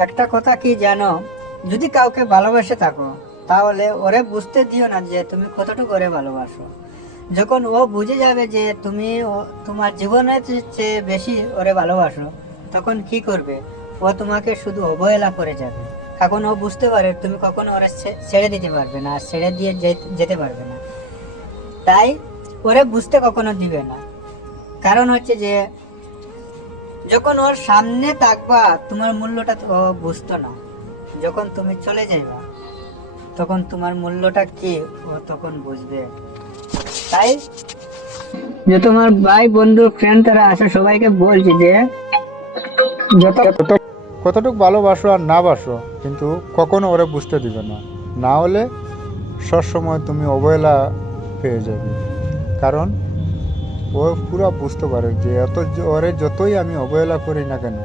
একটা কথা কি জানো, যদি কাউকে ভালোবাসে থাকো তাহলে ওরে বুঝতে দিও না যে তুমি কতটুকু করে ভালোবাসো। যখন ও বুঝে যাবে যে তুমি তোমার জীবনের চেয়ে বেশি ওরে ভালোবাসো, তখন কি করবে? ও তোমাকে শুধু অবহেলা করে যাবে। এখন ও বুঝতে পারে তুমি কখনো ওরে ছেড়ে দিতে পারবে না, আর ছেড়ে দিয়ে যেতে পারবে না। তাই ওরে বুঝতে কখনো দিবে না। কারণ হচ্ছে যে যখন ওর সামনে থাকবা তোমার মূল্যটা ও বুঝতো না। যখন তুমি চলে যাইবা তখন তোমার মূল্যটা কি ও তখন বুঝবে। তাই যে তোমার ভাই বন্ধু ফ্রেন্ড তারা আছে সবাইকে বলছি যে যত কতটুকু ভালোবাসো আর না বাসো, কিন্তু কখনো ওরা বুঝতে দিবে না। না হলে সবসময় তুমি অবহেলা পেয়ে যাবে। কারণ ও পুরো বুঝতে পারে যে ওরে যতই আমি অবহেলা করি না কেন,